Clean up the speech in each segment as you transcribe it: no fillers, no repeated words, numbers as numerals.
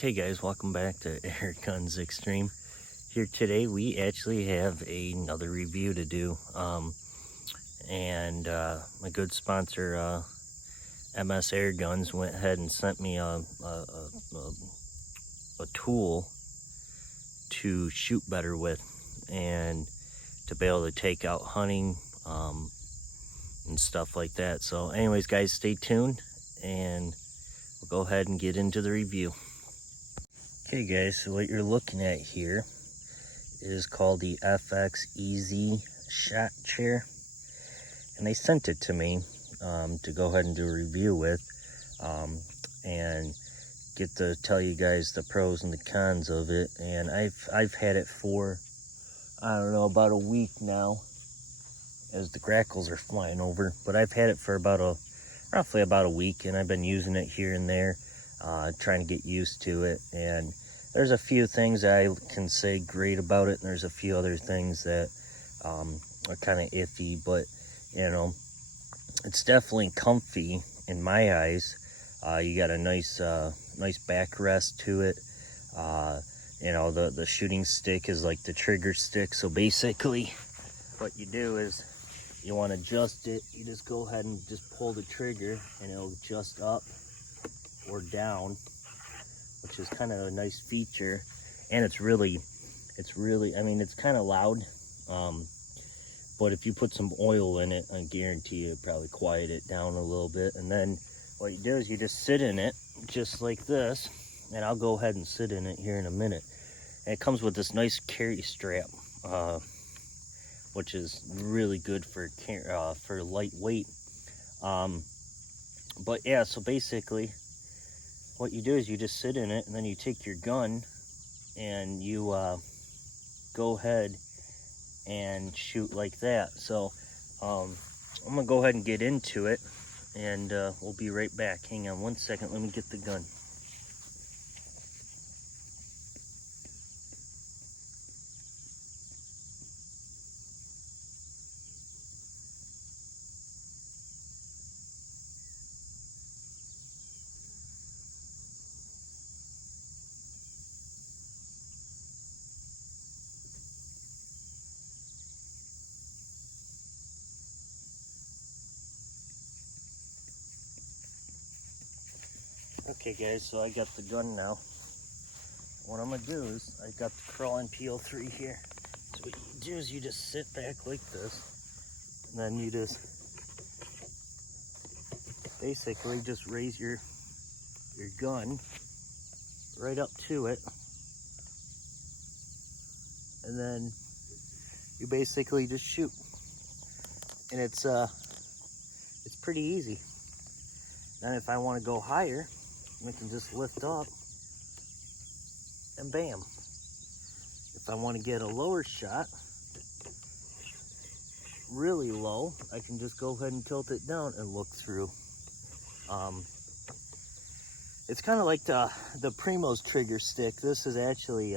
Okay guys, welcome back to AirGuns Extreme. Here today we actually have another review to do. My good sponsor MS Airguns went ahead and sent me a tool to shoot better with and to be able to take out hunting and stuff like that. So anyways guys, stay tuned and we'll go ahead and get into the review. Okay guys, so what you're looking at here is called the AGEX'S shot chair, and they sent it to me to go ahead and do a review with and get to tell you guys the pros and the cons of it. And I've had it for, I don't know, about a week now as the grackles are flying over, but I've had it for roughly about a week, and I've been using it here and there, trying to get used to it. And there's a few things I can say great about it, and there's a few other things that are kind of iffy, but you know, it's definitely comfy in my eyes. You got a nice backrest to it. You know, the shooting stick is like the trigger stick, so basically what you do is you want to adjust it, you just go ahead and just pull the trigger and it'll adjust up or down, which is kind of a nice feature. And it's really, I mean, it's kind of loud, but if you put some oil in it, I guarantee you it'll probably quiet it down a little bit. And then what you do is you just sit in it just like this, and I'll go ahead and sit in it here in a minute. And it comes with this nice carry strap, which is really good for lightweight. But yeah, so basically what you do is you just sit in it, and then you take your gun and you go ahead and shoot like that. So I'm gonna go ahead and get into it, and we'll be right back. Hang on one second, let me get the gun. Okay guys, so I got the gun now. What I'm gonna do is, I got the crawling PL3 here. So what you do is you just sit back like this, and then you just basically just raise your gun right up to it, and then you basically just shoot. And it's pretty easy. Then if I want to go higher, I can just lift up and bam. If I want to get a lower shot, really low, I can just go ahead and tilt it down and look through. It's kind of like the Primo's trigger stick. This is actually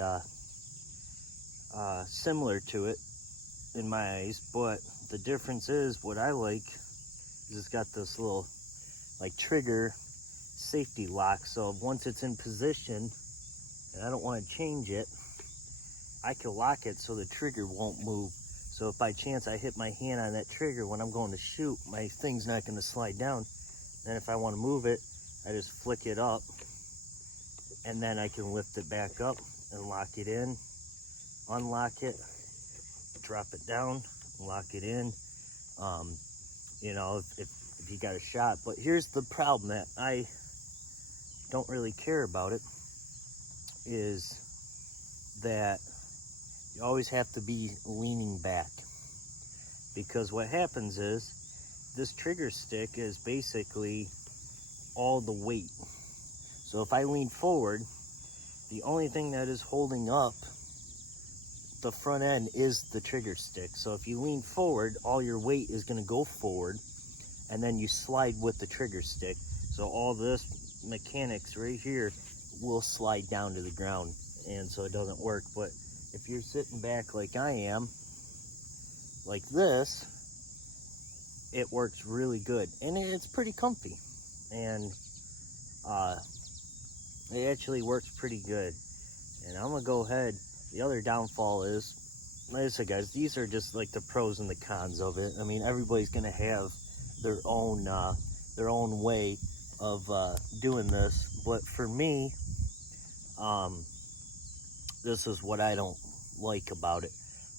similar to it in my eyes, but the difference is, what I like is it's got this little like trigger safety lock. So once it's in position and I don't want to change it, I can lock it so the trigger won't move. So if by chance I hit my hand on that trigger when I'm going to shoot, my thing's not going to slide down. Then if I want to move it, I just flick it up, and then I can lift it back up and lock it in, unlock it, drop it down, lock it in. You know, if you got a shot. But here's the problem that I don't really care about it, is that you always have to be leaning back, because what happens is this trigger stick is basically all the weight. So if I lean forward, the only thing that is holding up the front end is the trigger stick. So if you lean forward, all your weight is going to go forward, and then you slide with the trigger stick. So all this mechanics right here will slide down to the ground, and so it doesn't work. But if you're sitting back like I am, like this, it works really good, and it's pretty comfy. And it actually works pretty good. And I'm gonna go ahead. The other downfall is, like I said, guys, these are just like the pros and the cons of it. I mean, everybody's gonna have their own way of doing this, but for me, this is what I don't like about it.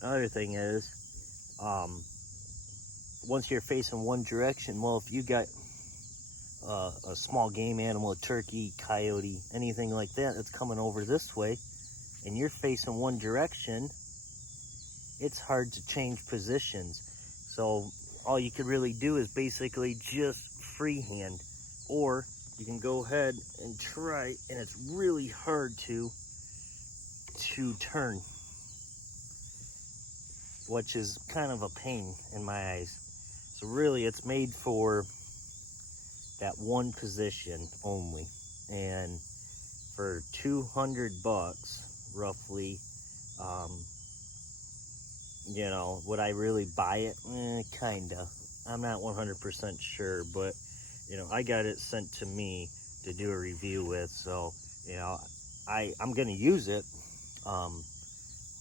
Another thing is, once you're facing one direction, well, if you got a small game animal, a turkey, coyote, anything like that that's coming over this way, and you're facing one direction, it's hard to change positions. So all you could really do is basically just freehand, or you can go ahead and try, and it's really hard to turn, which is kind of a pain in my eyes. So really, it's made for that one position only. And for $200 roughly, you know, would I really buy it? Kinda. I'm not 100% sure, but you know, I got it sent to me to do a review with, so you know, I'm gonna use it.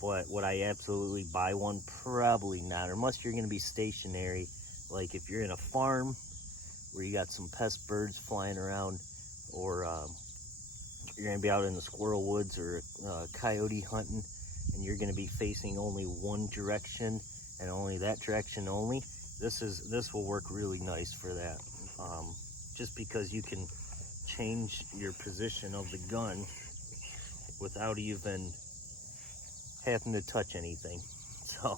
But would I absolutely buy one? Probably not, unless you're gonna be stationary. Like if you're in a farm where you got some pest birds flying around, or you're gonna be out in the squirrel woods or coyote hunting, and you're gonna be facing only one direction and only that direction only, this will work really nice for that. Just because you can change your position of the gun without even having to touch anything. So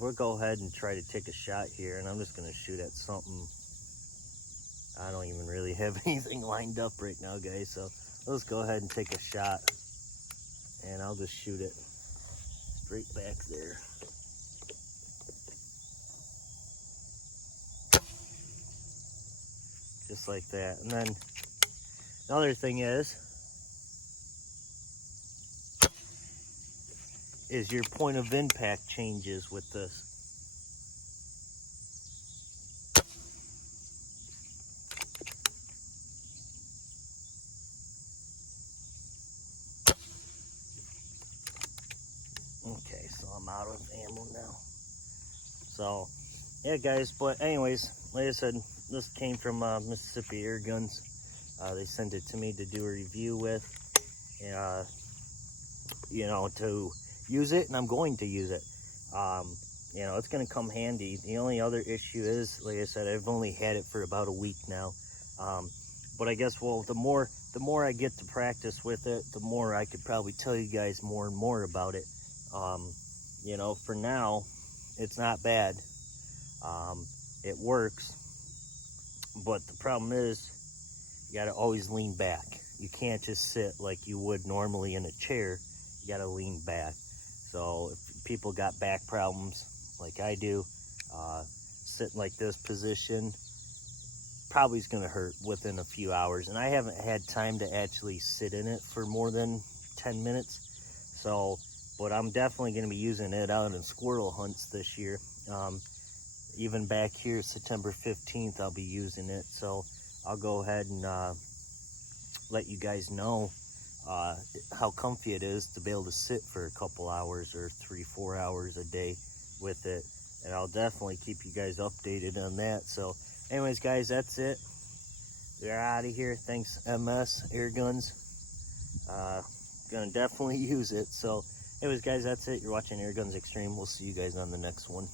we'll go ahead and try to take a shot here, and I'm just gonna shoot at something. I don't even really have anything lined up right now, guys, so let's go ahead and take a shot, and I'll just shoot it straight back there. Just like that. And then another thing is your point of impact changes with this. Okay, so I'm out of ammo now. So, yeah, guys, but anyways, like I said, this came from Mississippi Airguns. They sent it to me to do a review with, you know, to use it, and I'm going to use it. You know, it's going to come handy. The only other issue is, like I said, I've only had it for about a week now. But I guess, well, the more I get to practice with it, the more I could probably tell you guys more and more about it. You know, for now, it's not bad. It works, but the problem is you got to always lean back. You can't just sit like you would normally in a chair. You got to lean back. So if people got back problems like I do, sitting like this position probably is going to hurt within a few hours. And I haven't had time to actually sit in it for more than 10 minutes. So, but I'm definitely going to be using it out in squirrel hunts this year. Even back here, September 15th, I'll be using it. So I'll go ahead and let you guys know how comfy it is to be able to sit for a couple hours or 3-4 hours a day with it. And I'll definitely keep you guys updated on that. So anyways, guys, that's it. We're out of here. Thanks, MS Airguns. Gonna definitely use it. So anyways, guys, that's it. You're watching Airguns Extreme. We'll see you guys on the next one.